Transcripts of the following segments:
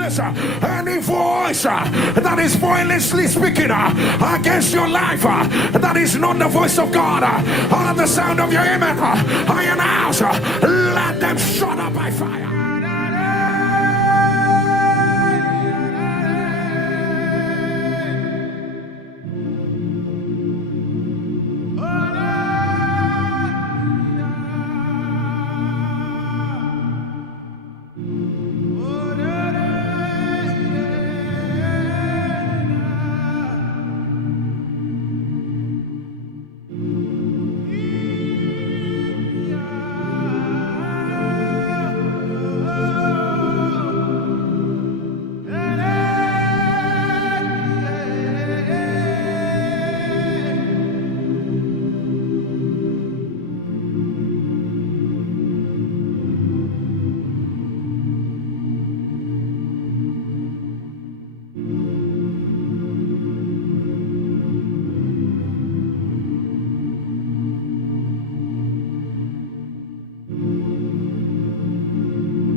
Any voice that is violently speaking against your life, that is not the voice of God, all of the sound of your amen, I announce, let them shut up by fire.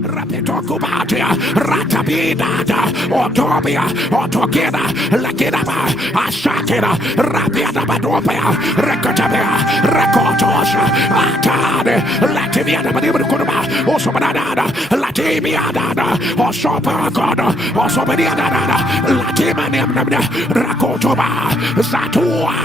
Rapetokubatia, Ratabidada, Otobia, Otogeda, Lakidaba, Ashakida, Rabiada Badopia, Rekotabia, Rekotosha, Atade, Lativia, Madibukurba, Osobanada, Latimiada, Osopagoda, Osobadiada, Latimaniamna, Rakotoba, Zatua,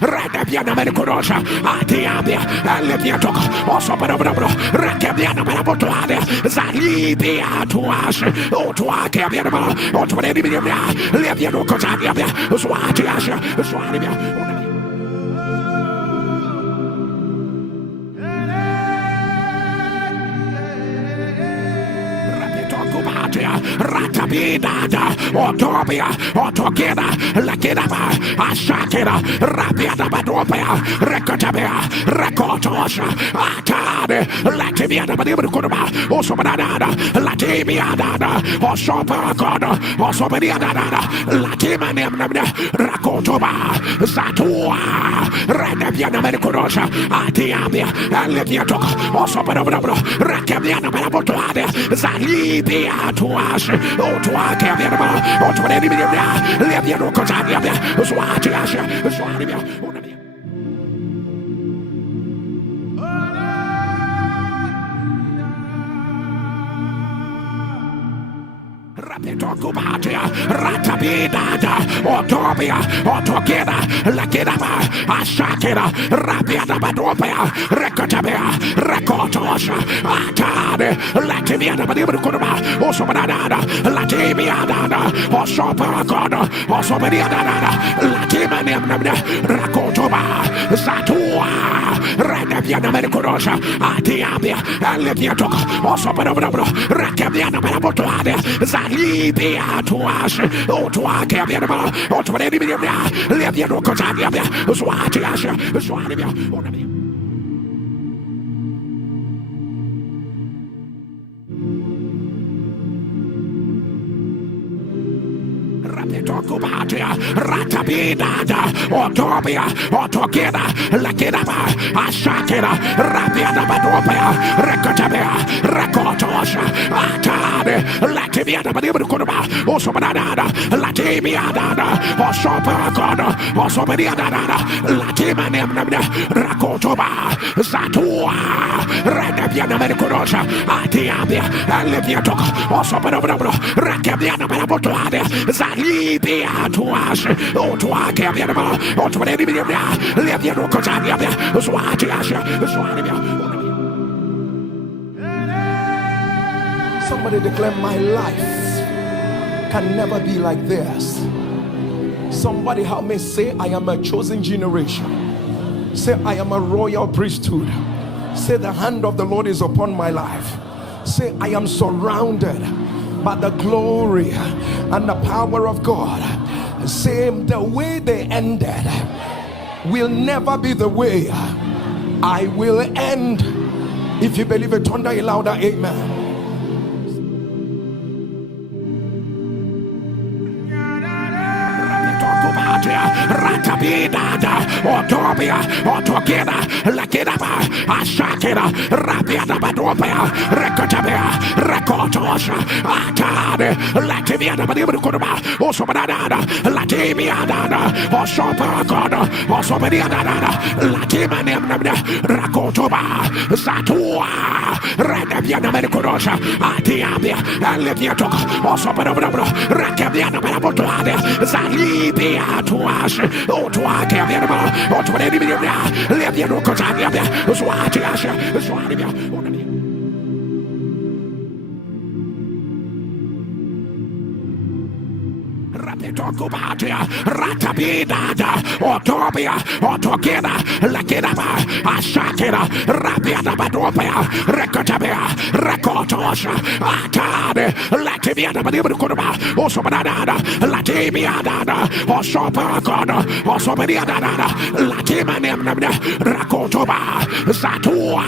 Radabiana Medikurosha, Atiabia, Lepiatok, Osobanabro, Rakabiana Marabotuade, Zalibia to us, O to our Cabiana, or to any million, Leviano Cotavia, Swatiasha, Swanibia. Ratabidada, Otopia, Otogeda, Lakidaba, Ashakida, Rabiada Badopia, Rekotabia, Rekotosha, Atade, Lativiada Badibukurba, Osobanada, Latimiada, Osopagoda, Osobadiada, Latimanamna, Rakotoba, Zatua, Radabiana Medikurosha, Atiabia, Leviatok, Osobanabro, Rakabiana Barabotuade, Zalibia to us, O to our Cabiana, or to any million, Leviano Cotavia, Swatiasha, Swanibia. Rapetokubatia, Ratabidada, Otobia, Otogeda, Lakidaba, Ashakida, Rabiada Badopia, Rekotabia, Rekotosha, Atade, Lativiada Badibukurba, Osobanada, Latimiada, Osopagoda, Osobadiada, Latimaniamna, Rakotoba, Zatua, Radabiana Medikurosha, Atiabia, Leviatok, Osobanabro, Rakabiana Barabotuade, Zalibia to us, O to our Cabiana, or to any million, Leviano Cotavia, Swatiasha, Swanibia. Rapetokubatia, Ratabidada, Otobia, Otogeda, Lakidaba, Ashakida, Rabiada Badopia, Rekotabia, Rekotosha, Atade, Lativiada Badibukurba, Osobanada, Latimiada, Osopagoda, Osobadiada, Latimanamna, Rakotoba, Zatua, Radabiana Medikurosha, Atiabia, Leviatok, Osobanabro, Rakabiana Barabotuade, Zalibia to us, O to our Cabiana, or to any million, Leviano Cotavia, Swatiasha, Swanibia. Somebody declare, my life can never be like theirs. Somebody help me say, I am a chosen generation. Say, I am a royal priesthood. Say, the hand of the Lord is upon my life. Say, I am surrounded by the glory and the power of God. Say, the way they ended will never be the way I will end. If you believe it, thunder a louder amen. Ratabida, Otobia, Otokeda, Lakidaba, Ashakeda, Rabiada Badopia, Rekotabia, Rekotosha, Atade, Lativia, Badibrukuba, Osobanada, Latimia, Osopagoda, Osobadiada, Latimania, Rakotoba, Satua, Radabiana Mercodosha, Atiabia, Aleviatok, Osobanabra, Rakabiana Barabotuade, Zalibia to us, Otuaka, Otuadia, Leviano Cotavia, Swatia, Swatia. Rapetokubatia, Ratabida, Otobia, Otokeda, Lakidaba, Ashakeda, Rabiada Badopia, Rekotabia, Rekotosha, Atade, Lativiada Badibukuba, Osobanada, Latimiada, Osopagoda, Osobadiada, Latimanamna, Rakotoba, Satua,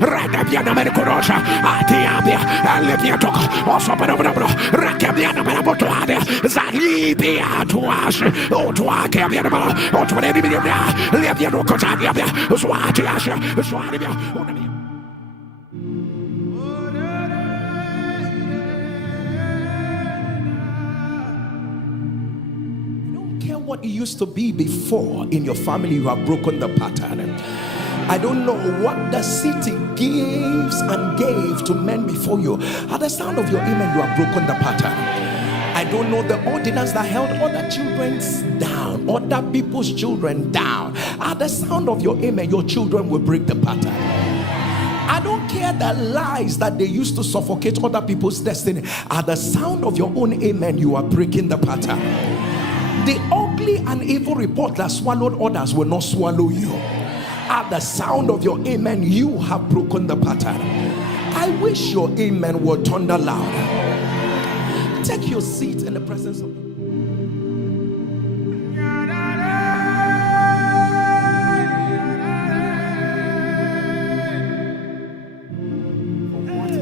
Radabiana Mercodosha, Atiabia, Aleviatok, Osobanabra, Rakabiana Barabotuade, Zalibia to us, Otuaka, Otuadia, Leviano Cotavia, Swatia, Swatia. What it used to be before in your family, you have broken the pattern. I don't know what the city gives and gave to men before you. At the sound of your amen, you have broken the pattern. I don't know the ordinance that held other children down, other people's children down. At the sound of your amen, your children will break the pattern. I don't care the lies that they used to suffocate other people's destiny. At the sound of your own amen, you are breaking the pattern. The ugly and evil report that swallowed others will not swallow you. At the sound of your amen, you have broken the pattern. I wish your amen would thunder louder. Take your seat in the presence of God.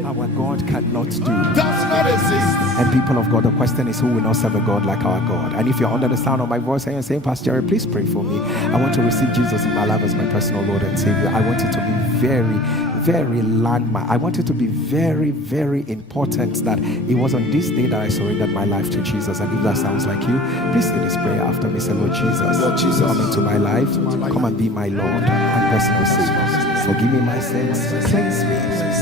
Our God cannot do Does not exist. And people of God, the question is, who will not serve a God like our God? And if you're under the sound of my voice and you're saying, Pastor Jerry, please pray for me. I want to receive Jesus in my life as my personal Lord and Savior. I want it to be very, very landmark. I want it to be very, very important that it was on this day that I surrendered my life to Jesus. And if that sounds like you, please say this prayer after me. Say, Lord Jesus, come into my life. Come and be my Lord and personal Savior. Forgive me my sins, cleanse me,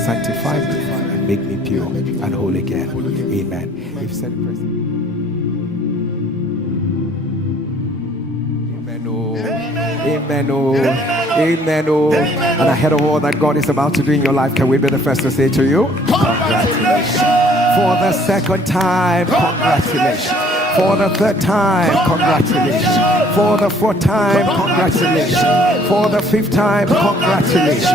sanctify me, and make me pure and whole again. Amen. If said prayer. Amen. Oh. Amen. Oh. Amen. Oh. And ahead of all that God is about to do in your life, can we be the first to say to you, congratulations. For the second time, congratulations. For the third time, congratulations. For the fourth time, congratulations. For the fifth time, congratulations.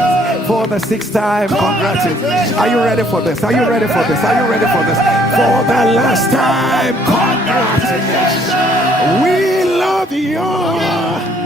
For the sixth time, congratulations. Are you ready for this? Are you ready for this? Are you ready for this? For the last time, congratulations. We love you.